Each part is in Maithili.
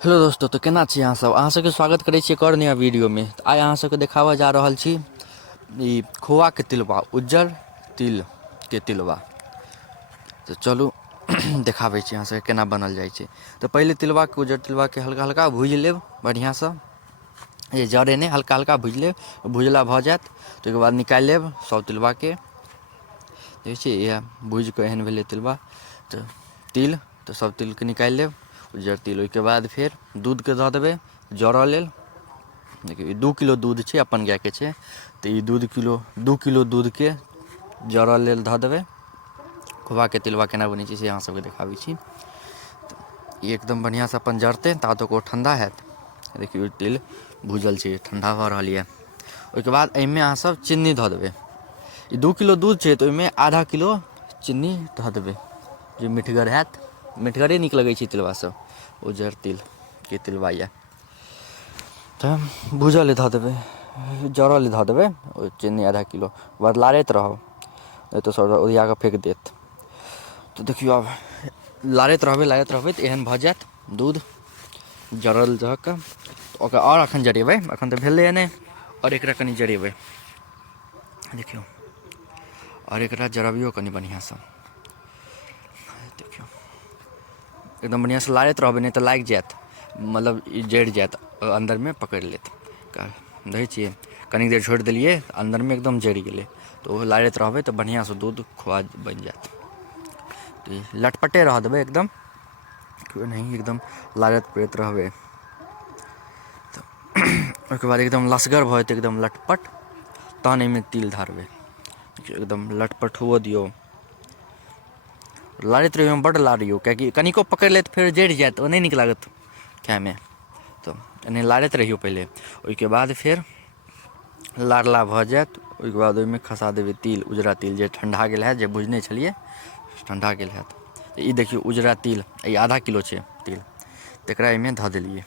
हेलो दोस्तों, तो केना छी अहाँ सबके स्वागत करै छी एक और नया वीडियो में। तो आइ अहाँ सबके देखाबऽ जा रहल छी ई खोआ के तिलबा, उज्जर तिल के तिलबा। तो चलू देखाबै छी अहाँ सबके केना बनल जाइ छै। तो पहिले तिलबा के, उज्जर तिलबा के हल्का हल्का भूजि लेब बढ़िया सँ। ये जड़े नहीं, हल्का हल्का भूजि लेब। भुजला भऽ जायत तो ओहिके बाद निकालि लेब सब तिलबा के। देखै छियै इएह भूजि कऽ एहन भेलै तिलबा। तऽ तिल तऽ सब तिल के निकालि लेब, उज्जर तिल। ओहिके बाद फेर दूधके दऽ देबै जरऽ लेल। देखियौ ई 2 किलो दूध छै, अपन गायके छै। तऽ ई 2 किलो दूधके जरऽ लेल धऽ देबै। खोआके तिलबा केना बनै छै से अहाँ सबके देखाबै छी। ई एकदम बढ़िआँसँ अपन जरतै, ता तक ओ ठण्डा हैत। देखियौ तिल भूजल छै, ठण्डा भऽ रहल यऽ। ओहिके बाद एहिमे अहाँसब चीनी धऽ देबै। ई 2 किलो दूध छै तऽ ओहिमे आधा किलो चीनी धऽ देबै, जे मिठगर हैत। मिठगरे नीक लगै छै तिलबा सब। उज्जर तिल के तिलबा यऽ तऽ भूजऽ लेल धऽ देबै, जरऽ लेल धऽ देबै ओ चीनी आधा किलो। ओकर बाद लारैत रहब, नहि तऽ सब ओरिया कऽ फेक देत। तऽ देखियौ आब लारैत रहबै तऽ एहन भऽ जायत दूध जरल दऽ कऽ। ओकरा आओर एखन जरेबै, एखन तऽ भेलैए नहि, आओर एकरा कनि जरेबै। देखियौ आओर एकरा जरबियौ कनि बढ़िआँसँ। देखियौ एकदम बढ़िआँसँ लारैत रहबै, नहि तऽ लागि जायत, मतलब ई जरि जायत अन्दरमे, पकड़ि लेत। देखै छियै कनि देर छोड़ि देलियै तऽ अन्दरमे एकदम जरि गेलै। तऽ ओहो लारैत रहबै तऽ बढ़िआँसँ दूध खोआ बनि जायत। तऽ लटपटे रहऽ देबै एकदम, एनाहि एकदम लारैत पीड़ैत रहबै। तऽ ओहिके बाद एकदम लसगर भऽ जेतै, एकदम लटपट, तहन एहिमे तिल ढारबै। एकदम लटपट हुअ दियौ, लारैत रहियौ, बड्ड लारियौ, किएकि कनिको पकड़ि लेत फेर जरि जायत, ओ नहि नीक लागत खायमे। तऽ एना लारैत रहियौ पहिले। ओहिके बाद फेर लारला भऽ जायत, ओहिके बाद ओहिमे खसा देबै तिल, उजरा तिल जे ठण्डा गेल हैत, जे भुजने छलियै ठण्डा गेल हैत। तऽ ई देखियौ उजरा तिल, ई आधा किलो छै तिल, तकरा एहिमे धऽ देलियै।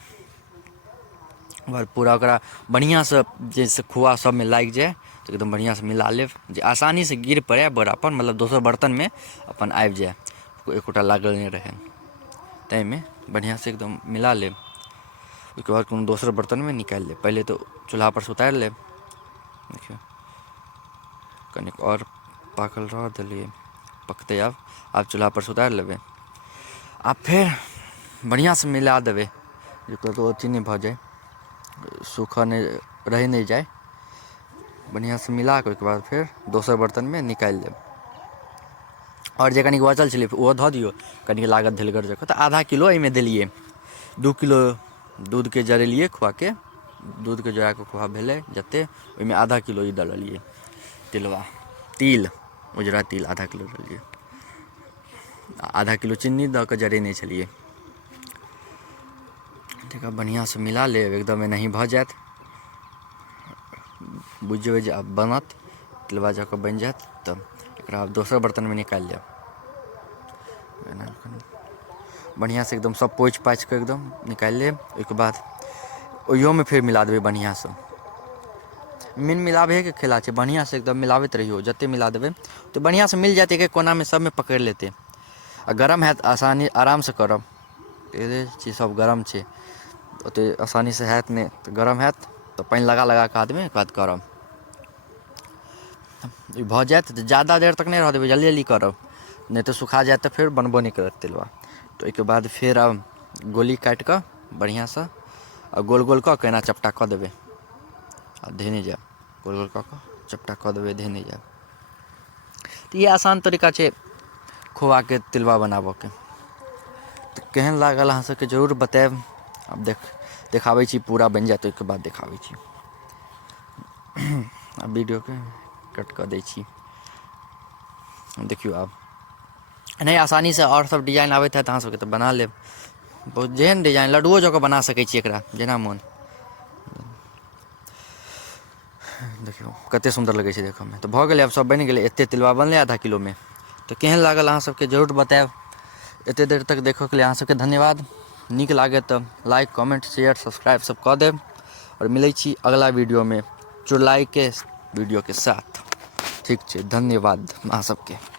ओकर बाद पूरा ओकरा बढ़िआँसँ जाहिसँ खोआ सबमे लागि जाय, तऽ एकदम बढ़िआँसँ मिला लेब, जे आसानीसँ गिर पड़य बोरापर, मतलब दोसर बर्तनमे अपन आबि जाय, एकोटा लागल नहि रहै। ताहिमे बढ़िआँसँ एकदम मिला लेब। ओहिके बाद कोनो दोसर बर्तनमे निकालि लेब। पहिले तऽ चूल्हापर सँ उतारि लेब। देखियौ कनिक आओर पाकल रहऽ देलियै, पकतै आब चूल्हापर सँ उतारि लेबै। आब फेर बढ़िआँसँ मिला देबै, जे कतहु अथी नहि भऽ जाय, सूखऽ नहि, रहि नहि जाय। बढ़िआँसँ मिला कऽ ओहिके बाद फेर दोसर बर्तनमे निकालि लेब। आओर जे कनिक बचल छलै ओहो धऽ दियौ, कनिक लागत ढेलगर जकाँ। तऽ आधा किलो एहिमे देलियै, 2 किलो दूधके जरेलियै खोआके। दूधके जरा कऽ खोआ भेलै जतेक, ओहिमे आधा किलो ई डाललियै तिलबा, तिल उजरा तिल आधा किलो देलियै। आधा किलो चीनी दऽ कऽ जरेने छलियै। तकरा बढ़िआँसँ मिला लेब, एकदम एनाही भऽ जायत। बुझि जेबै जे आब बनत, तिलबा जकाँ बनि जायत, तऽ एकरा आब दोसर बर्तनमे निकालि लेब। बढ़िआँसँ एकदम सब पोछि पाछि कऽ एकदम निकालि लेब। ओहिके बाद ओहियोमे फेर मिला देबै बढ़िआँसँ। मेन मिलाबैके खेला छै, बढ़िआँसँ एकदम मिलाबैत रहियौ। जतेक मिला देबै तऽ बढ़िआँसँ मिल जायत, एक एक कोनामे सबमे पकड़ि लेतै। आ गरम हैत, आरामसँ करब, देखै छियै सब गरम छै, ओतेक आसानीसँ हैत नहि। तऽ गरम हैत तऽ पानि लगा लगा कऽ आदमी ओहिके बाद करब। ई भऽ जायत तऽ ज़्यादा देर तक नहि रहऽ देबै, जल्दी जल्दी करब, नहि तऽ सुखा जायत तऽ फेर बनबो नहि करत तिलबा। तऽ ओहिके बाद फेर आब गोली काटि कऽ बढ़िआँसँ आ गोल गोल कऽ के एना चपटा कऽ देबै आ धेने जायब। गोल गोल कऽ कऽ चपटा कऽ देबै, धेने जायब। तऽ ई आसान तरीका छै खोआके तिलबा बनाबऽके। तऽ केहन लागल अहाँ सबके जरूर बतायब। आब देखाबै छी, पूरा बनि जायत ओहिके बाद देखाबै छी। आ वीडियोके कट कऽ दै छी। देखियौ आब एनाहि आसानीसँ आओर सब डिजाइन आबैत हैत अहाँ सबके तऽ बना लेब। बहुत जेहन डिजाइन, लड्डुओ जकाँ बना सकै छी एकरा, जेना मोन। देखियौ कतेक सुन्दर लगै छै देखऽमे। तऽ भऽ गेलै, आब सब बनि गेलै, एतेक तिलबा बनलै आधा किलोमे। तऽ केहन लागल अहाँ सबके जरूर बतायब। एतेक देर तक देखऽके लिए अहाँ सबके धन्यवाद। नीक लागै तऽ लाइक, कमेंट, शेयर, सब्सक्राइब सब कऽ देब। और मिलै छी अगला वीडियोमे चुड़लाइके वीडियोके साथ। ठीक छै, धन्यवाद अहाँ सबके।